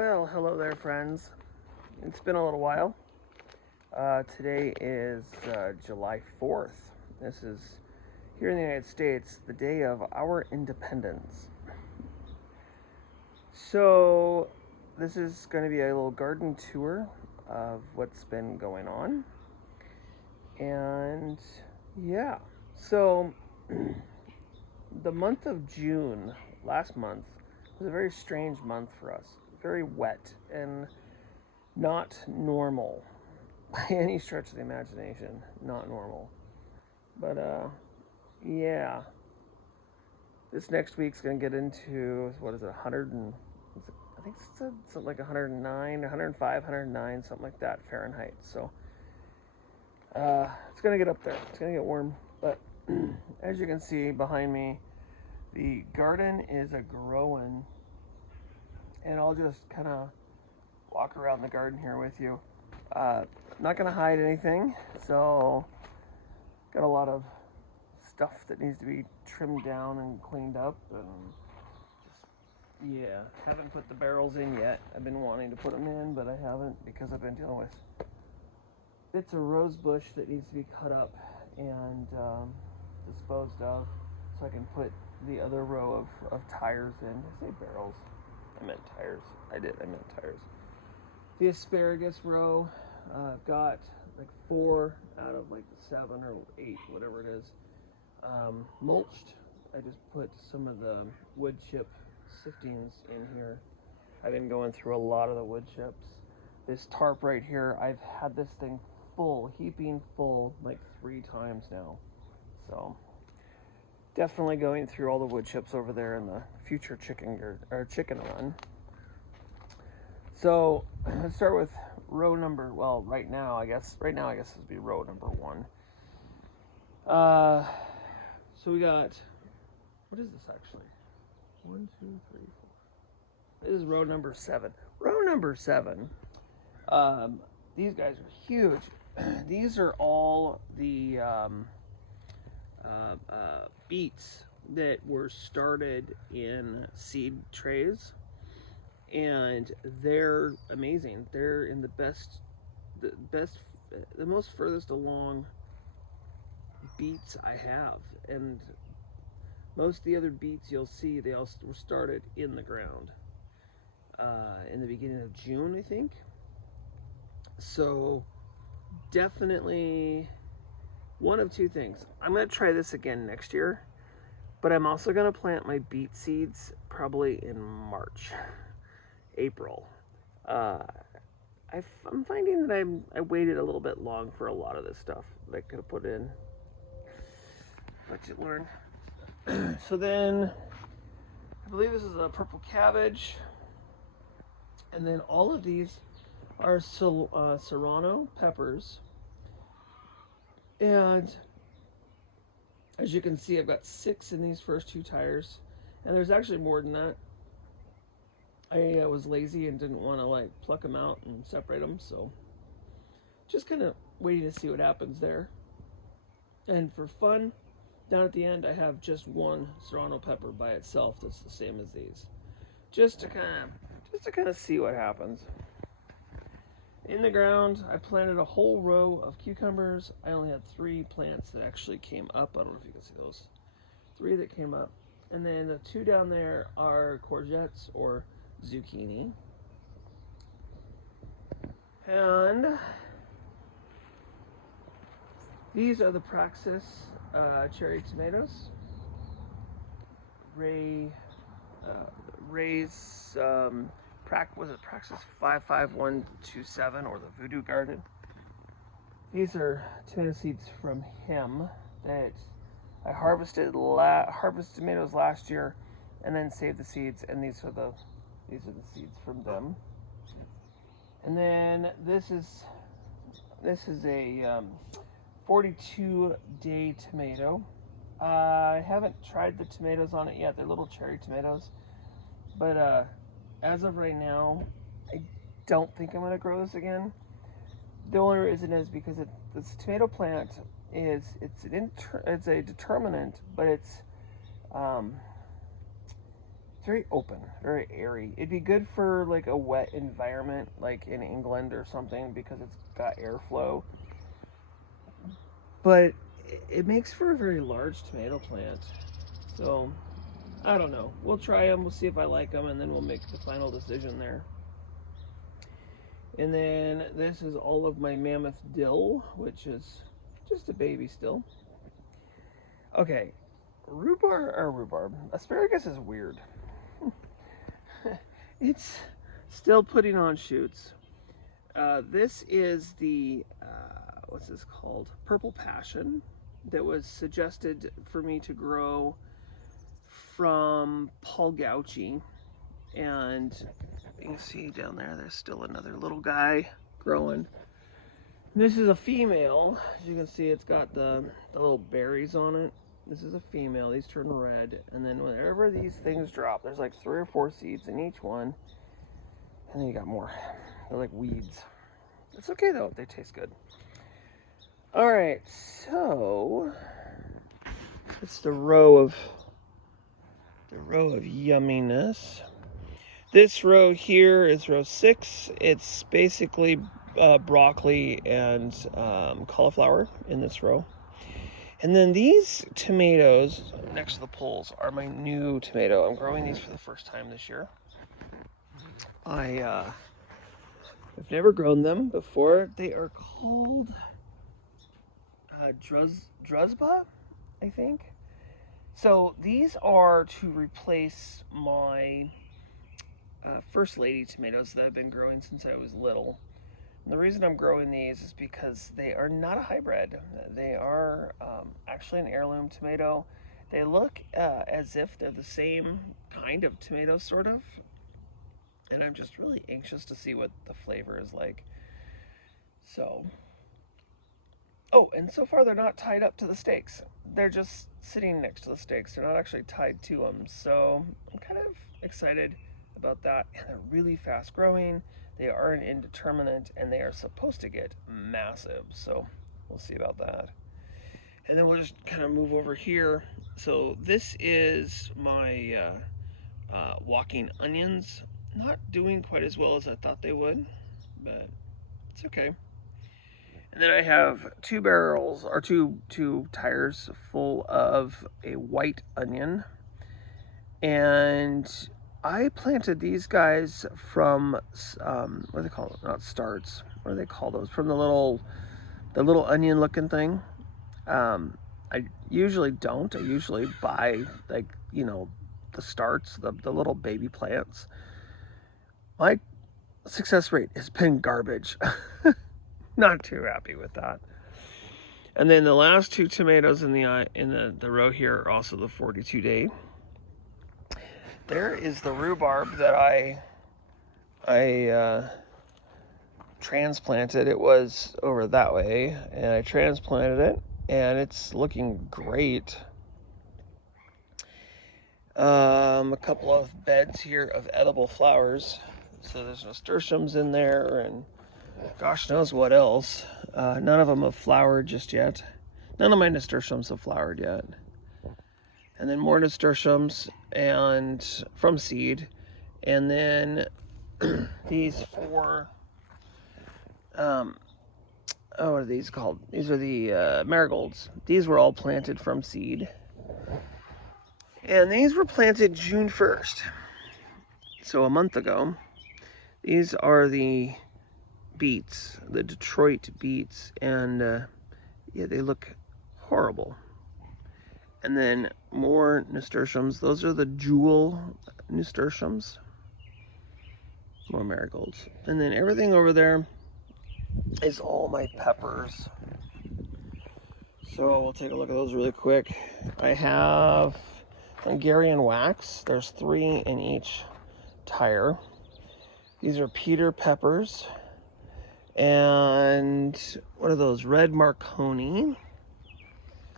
Well, hello there, friends. It's been a little while. Today is July 4th. This is, here in the United States, the day of our independence. So, this is going to be a little garden tour of what's been going on. And, yeah. So, the month of June, last month, was a very strange month for us. Very wet and not normal by any stretch of the imagination. Not normal. But yeah, this next week's gonna get into, what is it, 100 and I think it's something like 109, 105, 109, something like that Fahrenheit. So it's gonna get up there. It's gonna get warm. But as you can see behind me, the garden is a growing, and I'll just kind of walk around the garden here with you. I'm not going to hide anything, so got a lot of stuff that needs to be trimmed down and cleaned up, and just, yeah, haven't put the barrels in yet. I've been wanting to put them in, but I haven't because I've been dealing with bits of rose bush that needs to be cut up and disposed of, so I can put the other row of tires in. I say barrels. I meant tires. I meant tires. The asparagus row, I've got like 4 out of like 7 or 8, whatever it is, mulched. I just put some of the wood chip siftings in here. I've been going through a lot of the wood chips. This tarp right here, I've had this thing full, heaping full, like 3 times now. So definitely going through all the wood chips over there in the future chicken run. So let's start with row number. Well, right now I guess this would be row number 1. So we got, what is this actually? 1, 2, 3, 4. This is row number 7. Row number 7. These guys are huge. These are all the beets that were started in seed trays, and they're amazing. They're in the most furthest along beets I have, and most of the other beets you'll see, they all were started in the ground in the beginning of June, I think. So definitely one of 2 things. I'm going to try this again next year, but I'm also going to plant my beet seeds probably in March, April. I'm finding that I waited a little bit long for a lot of this stuff that I could have put in. Budget learn. So then, I believe this is a purple cabbage, and then all of these are serrano peppers. And as you can see, I've got 6 in these first 2 tires, and there's actually more than that. I was lazy and didn't want to like pluck them out and separate them, so just kind of waiting to see what happens there. And for fun, down at the end I have just 1 serrano pepper by itself that's the same as these, just to kind of see what happens. In the ground, I planted a whole row of cucumbers. I only had 3 plants that actually came up. I don't know if you can see those. 3 that came up. And then the 2 down there are courgettes or zucchini. And these are the Praxis cherry tomatoes. Ray's was it Praxis 55127 or the Voodoo Garden? These are tomato seeds from him that I harvested tomatoes last year and then saved the seeds, and these are the seeds from them. And then this is a 42-day tomato. I haven't tried the tomatoes on it yet. They're little cherry tomatoes, but as of right now, I don't think I'm going to grow this again. The only reason is because this tomato plant it's a determinant, but It's very open, very airy. It'd be good for like a wet environment, like in England or something, because it's got airflow. But it makes for a very large tomato plant. So I don't know. We'll try them. We'll see if I like them, and then we'll make the final decision there. And then this is all of my mammoth dill, which is just a baby still. Okay, rhubarb. Asparagus is weird. It's still putting on shoots. This is the, what's this called? Purple Passion that was suggested for me to grow from Paul Gauchi. And you can see down there, there's still another little guy growing. This is a female. As you can see, it's got the little berries on it. This is a female. These turn red. And then whenever these things drop, there's like 3 or 4 seeds in each one. And then you got more. They're like weeds. It's okay though. They taste good. All right. So it's the row of yumminess. This row here is row 6. It's basically broccoli and cauliflower in this row. And then these tomatoes next to the poles are my new tomato. I'm growing these for the first time this year. I've never grown them before. They are called Druzba, I think. So these are to replace my First Lady tomatoes that I've been growing since I was little. And the reason I'm growing these is because they are not a hybrid. They are actually an heirloom tomato. They look as if they're the same kind of tomato, sort of. And I'm just really anxious to see what the flavor is like. So, oh, and so far they're not tied up to the stakes. They're just sitting next to the stakes. They're not actually tied to them. So I'm kind of excited about that. And they're really fast growing. They are an indeterminate, and they are supposed to get massive. So we'll see about that. And then we'll just kind of move over here. So this is my walking onions. Not doing quite as well as I thought they would, but it's okay. And then I have 2 barrels, or two tires full of a white onion. And I planted these guys from, what do they call it? Not starts. What do they call those? From the little onion looking thing. I usually don't. I usually buy, like, you know, the starts, the little baby plants. My success rate has been garbage. Not too happy with that. And then the last 2 tomatoes in the row here are also the 42-day. There is the rhubarb that I transplanted. It was over that way, and I transplanted it, and it's looking great. A couple of beds here of edible flowers. So there's nasturtiums in there, and gosh knows what else. None of them have flowered just yet. None of my nasturtiums have flowered yet. And then more nasturtiums and from seed. And then these 4, what are these called? These are the marigolds. These were all planted from seed. And these were planted June 1st. So a month ago. These are the beets, the Detroit beets, and yeah, they look horrible. And then more nasturtiums. Those are the jewel nasturtiums. More marigolds. And then everything over there is all my peppers. So we'll take a look at those really quick. I have Hungarian wax. There's 3 in each tire. These are Peter peppers. And what are those? Red Marconi.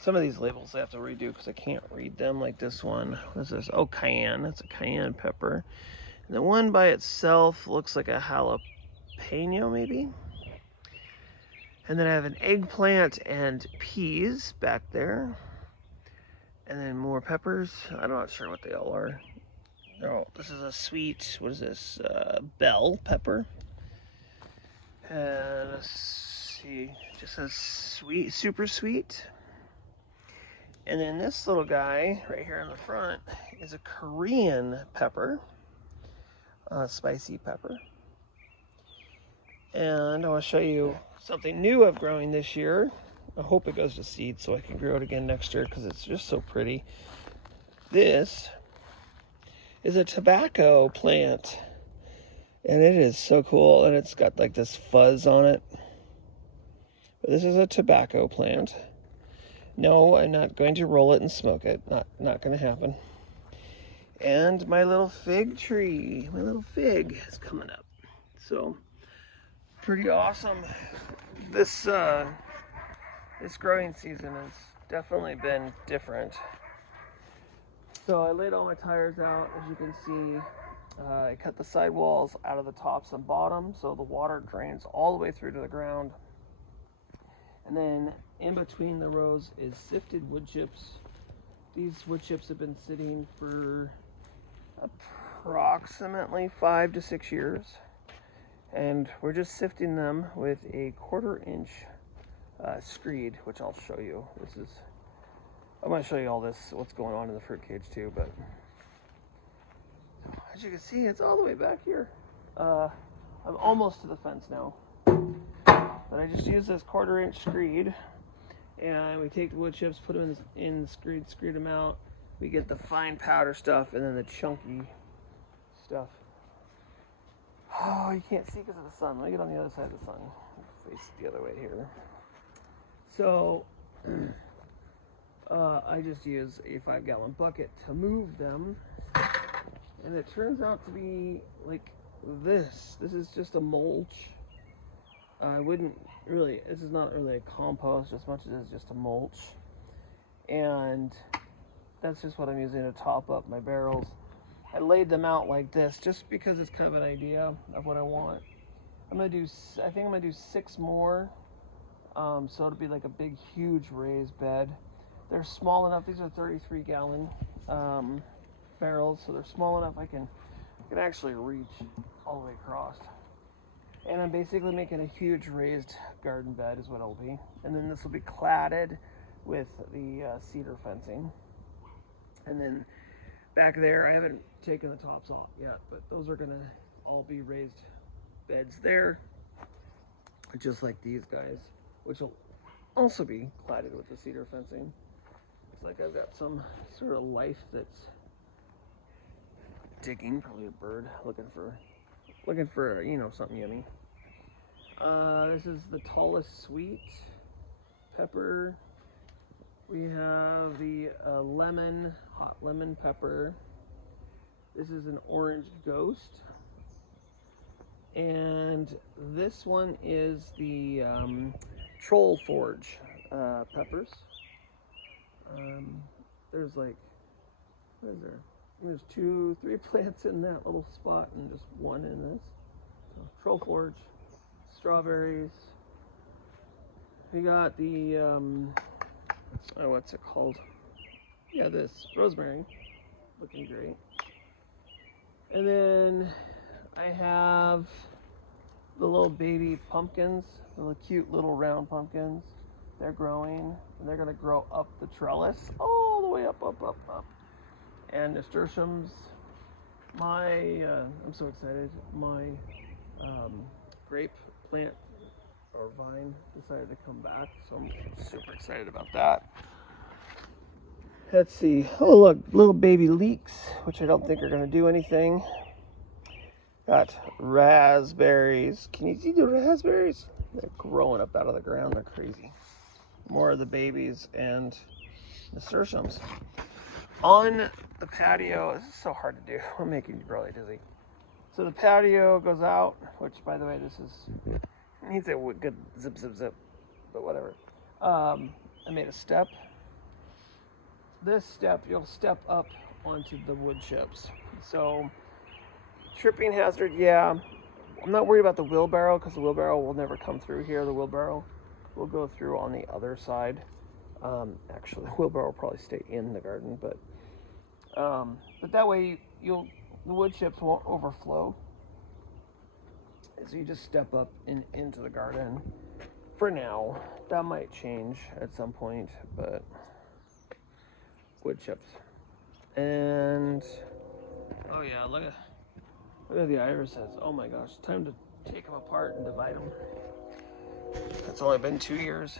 Some of these labels I have to redo because I can't read them, like this one. What is this? Oh, cayenne. That's a cayenne pepper. And the one by itself looks like a jalapeno, maybe. And then I have an eggplant and peas back there. And then more peppers. I'm not sure what they all are. Oh, this is a sweet, what is this? Bell pepper. And let's see, just says sweet, super sweet. And then this little guy right here in the front is a Korean pepper, spicy pepper. And I want to show you something new I've growing this year. I hope it goes to seed so I can grow it again next year because it's just so pretty. This is a tobacco plant, and it is so cool, and it's got like this fuzz on it. But this is a tobacco plant. No, I'm not going to roll it and smoke it. Not going to happen. And my little fig tree, my little fig is coming up. So pretty awesome. This growing season has definitely been different. So I laid all my tires out, as you can see. I cut the sidewalls out of the tops and bottom so the water drains all the way through to the ground. And then in between the rows is sifted wood chips. These wood chips have been sitting for approximately 5 to 6 years. And we're just sifting them with a 1/4 inch screed, which I'll show you. I'm going to show you all this, what's going on in the fruit cage too, but as you can see, it's all the way back here. I'm almost to the fence now, but I just use this 1/4 inch screed, and we take the wood chips, put them in the screed them out. We get the fine powder stuff and then the chunky stuff. Oh, you can't see because of the sun. Let me get on the other side of the sun. Face the other way here. So, I just use a 5-gallon bucket to move them. And it turns out to be like this. This is just a mulch. This is not really a compost as much as it's just a mulch. And that's just what I'm using to top up my barrels. I laid them out like this just because it's kind of an idea of what I want. I think I'm gonna do 6 more. So it'll be like a big, huge raised bed. They're small enough. These are 33-gallon barrels, so they're small enough I can actually reach all the way across. And I'm basically making a huge raised garden bed is what it'll be. And then this will be cladded with the cedar fencing. And then back there, I haven't taken the tops off yet, but those are gonna all be raised beds there, just like these guys, which will also be cladded with the cedar fencing. It's like I've got some sort of life that's digging, probably a bird looking for something yummy. This is the tallest sweet pepper. We have the hot lemon pepper. This is an orange ghost. And this one is the Troll Forge peppers. There's like, what is there? There's 2, 3 plants in that little spot and just one in this. So, Troll Forge, strawberries. We got the, what's it called? Yeah, this rosemary, looking great. And then I have the little baby pumpkins, the little cute little round pumpkins. They're growing, and they're gonna grow up the trellis all the way up. And nasturtiums. I'm so excited. My grape plant or vine decided to come back, so I'm super excited about that. Let's see. Oh, look, little baby leeks, which I don't think are going to do anything. Got raspberries. Can you see the raspberries? They're growing up out of the ground. They're crazy. More of the babies and nasturtiums. On the patio, this is so hard to do. I'm making you really dizzy. So the patio goes out, which, by the way, needs a good zip, but whatever. I made a step. This step, you'll step up onto the wood chips. So, tripping hazard, yeah. I'm not worried about the wheelbarrow because the wheelbarrow will never come through here. The wheelbarrow will go through on the other side. Actually, the wheelbarrow will probably stay in the garden, but that way you'll the wood chips won't overflow. So you just step up into the garden. For now, that might change at some point, but wood chips. And oh yeah, look at the irises. Oh my gosh, time to take them apart and divide them. It's only been 2 years.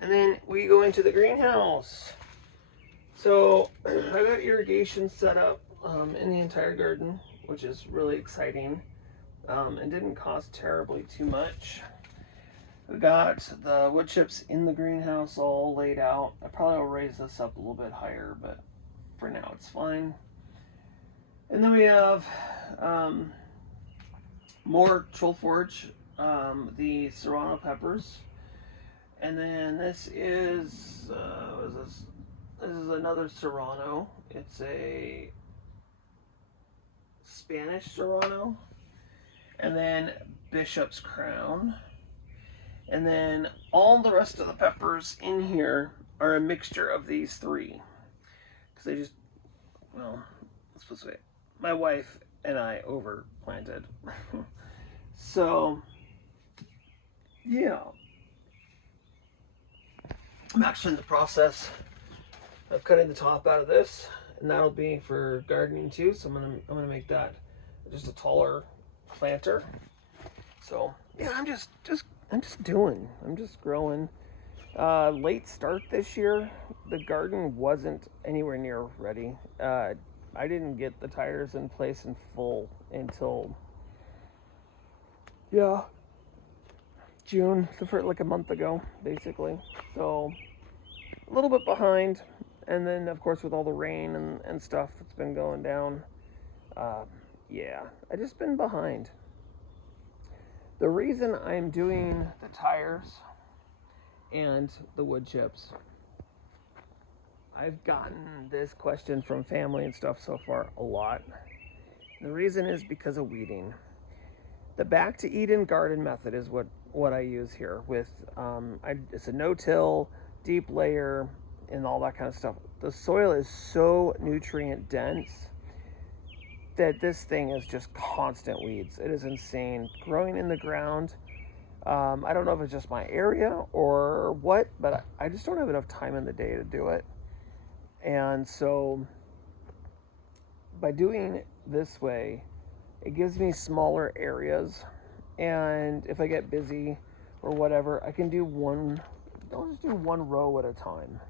And then we go into the greenhouse. So I got irrigation set up in the entire garden, which is really exciting. It didn't cost terribly too much. We got the wood chips in the greenhouse all laid out. I probably will raise this up a little bit higher, but for now it's fine. And then we have more Trollforge, the Serrano peppers. And then this is, what is this? This is another Serrano. It's a Spanish Serrano. And then Bishop's Crown. And then all the rest of the peppers in here are a mixture of these three. Because they just, well, let's put it this way. My wife and I overplanted. So, yeah. I'm actually in the process of cutting the top out of this, and that'll be for gardening too. So I'm gonna make that just a taller planter. So yeah, I'm just growing. Late start this year. The garden wasn't anywhere near ready. I didn't get the tires in place in full until June, so for like a month ago, basically. So a little bit behind, and then of course with all the rain and stuff that's been going down, I just been behind. The reason I'm doing the tires and the wood chips, I've gotten this question from family and stuff so far a lot. The reason is because of weeding. The Back to Eden garden method is what I use here with, it's a no-till, deep layer, and all that kind of stuff. The soil is so nutrient dense that this thing is just constant weeds. It is insane. Growing in the ground, I don't know if it's just my area or what, but I just don't have enough time in the day to do it. And so by doing it this way, it gives me smaller areas, and if I get busy or whatever, I'll just do one row at a time.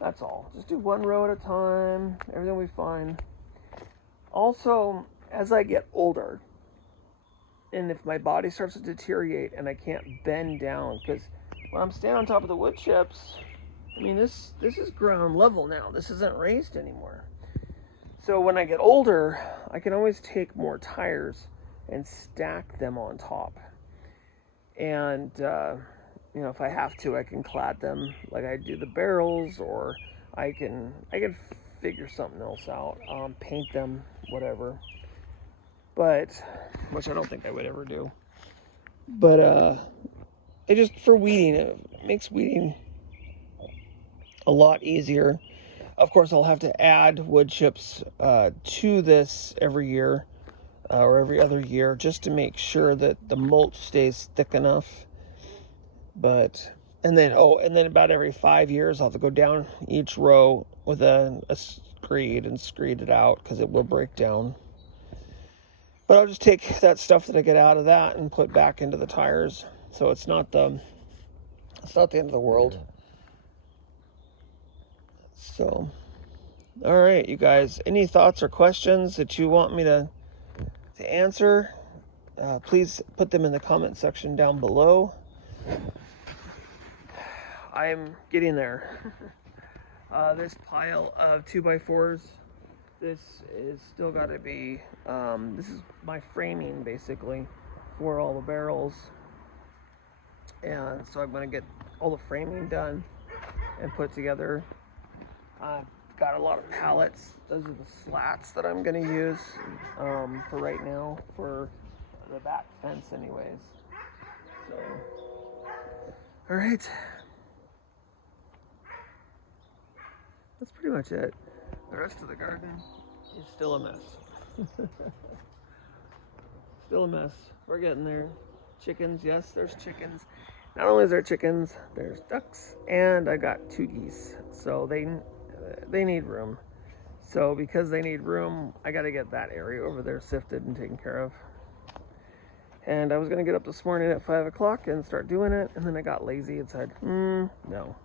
That's all. Just do one row at a time. Everything will be fine. Also, as I get older, and if my body starts to deteriorate and I can't bend down, because when I'm standing on top of the wood chips, I mean, this is ground level now. This isn't raised anymore. So when I get older, I can always take more tires and stack them on top. And, if I have to, I can clad them like I do the barrels, or I can figure something else out, paint them, whatever. But, which I don't think I would ever do. But, it just, for weeding, it makes weeding a lot easier. Of course, I'll have to add wood chips to this every year or every other year, just to make sure that the mulch stays thick enough. And then about every 5 years, I'll have to go down each row with a screed and screed it out, because it will break down. But I'll just take that stuff that I get out of that and put back into the tires, so it's not the end of the world. So, all right, you guys, any thoughts or questions that you want me to answer, please put them in the comment section down below. I'm getting there. This pile of 2x4s, this is still got to be, this is my framing basically for all the barrels. And so I'm going to get all the framing done and put together. I've got a lot of pallets. Those are the slats that I'm going to use for right now for the back fence anyways. So, all right. That's pretty much it. The rest of the garden is still a mess. Still a mess. We're getting there. Chickens, yes, there's chickens. Not only is there chickens, there's ducks, and I got 2 geese. So they need room. So because they need room, I got to get that area over there sifted and taken care of. And I was going to get up this morning at 5 o'clock and start doing it, and then I got lazy and said, no.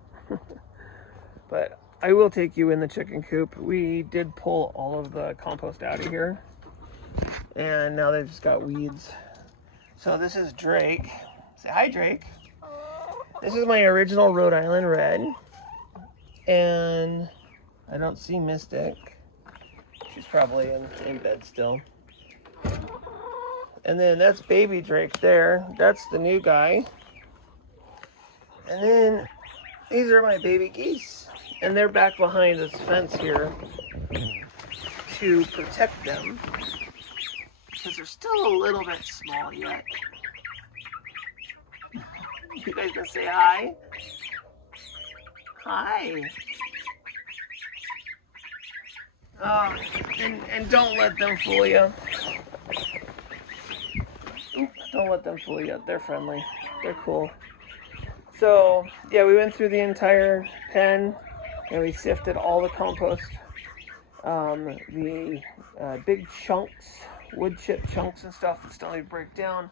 But I will take you in the chicken coop. We did pull all of the compost out of here, and now they've just got weeds. So this is Drake. Say hi, Drake. This is my original Rhode Island Red, and I don't see Mystic. She's probably in bed still. And then that's baby Drake there. That's the new guy. And then these are my baby geese. And they're back behind this fence here to protect them, because they're still a little bit small yet. You guys gonna say hi? Hi. And don't let them fool you. Don't let them fool you. They're friendly. They're cool. So, yeah, we went through the entire pen and we sifted all the compost. The big chunks, wood chip chunks and stuff that still need to break down,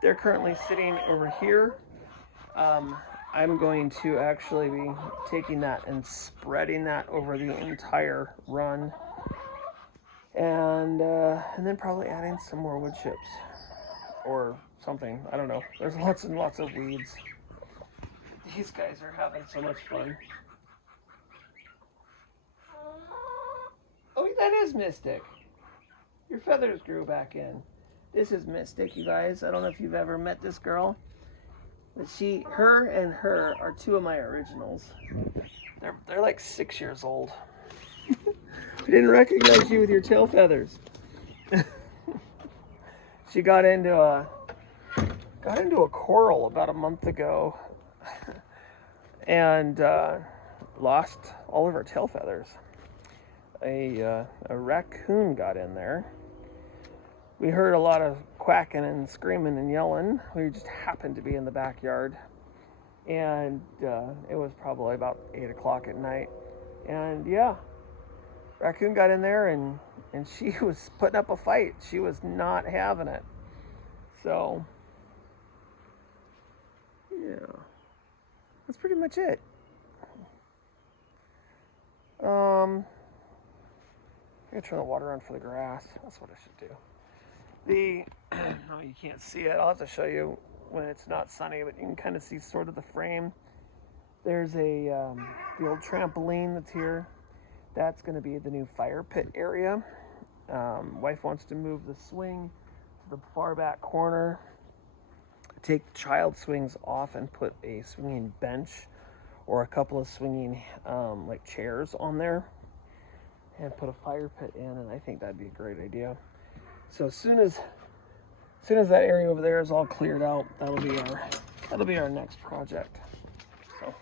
they're currently sitting over here. I'm going to actually be taking that and spreading that over the entire run. And then probably adding some more wood chips. Or something. I don't know. There's lots and lots of weeds. These guys are having so much fun. Oh, that is Mystic. Your feathers grew back in. This is Mystic, you guys. I don't know if you've ever met this girl, but her and her are 2 of my originals. They're like 6 years old. I didn't recognize you with your tail feathers. She got into a coral about a month ago and lost all of her tail feathers. A raccoon got in there. We heard a lot of quacking and screaming and yelling. We just happened to be in the backyard, and it was probably about 8 o'clock at night. And yeah, raccoon got in there and she was putting up a fight. She was not having it. So, yeah, that's pretty much it. I'm gonna turn the water on for the grass. That's what I should do. Oh, you can't see it. I'll have to show you when it's not sunny, but you can kind of see sort of the frame. There's the old trampoline that's here. That's going to be the new fire pit area. Wife wants to move the swing to the far back corner, take child swings off and put a swinging bench or a couple of swinging like chairs on there and put a fire pit in, and I think that'd be a great idea. So as soon as that area over there is all cleared out, that'll be our next project. So,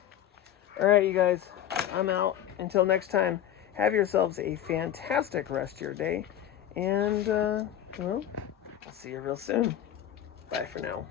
all right, you guys, I'm out. Until next time, have yourselves a fantastic rest of your day, and well, I'll see you real soon. Bye for now.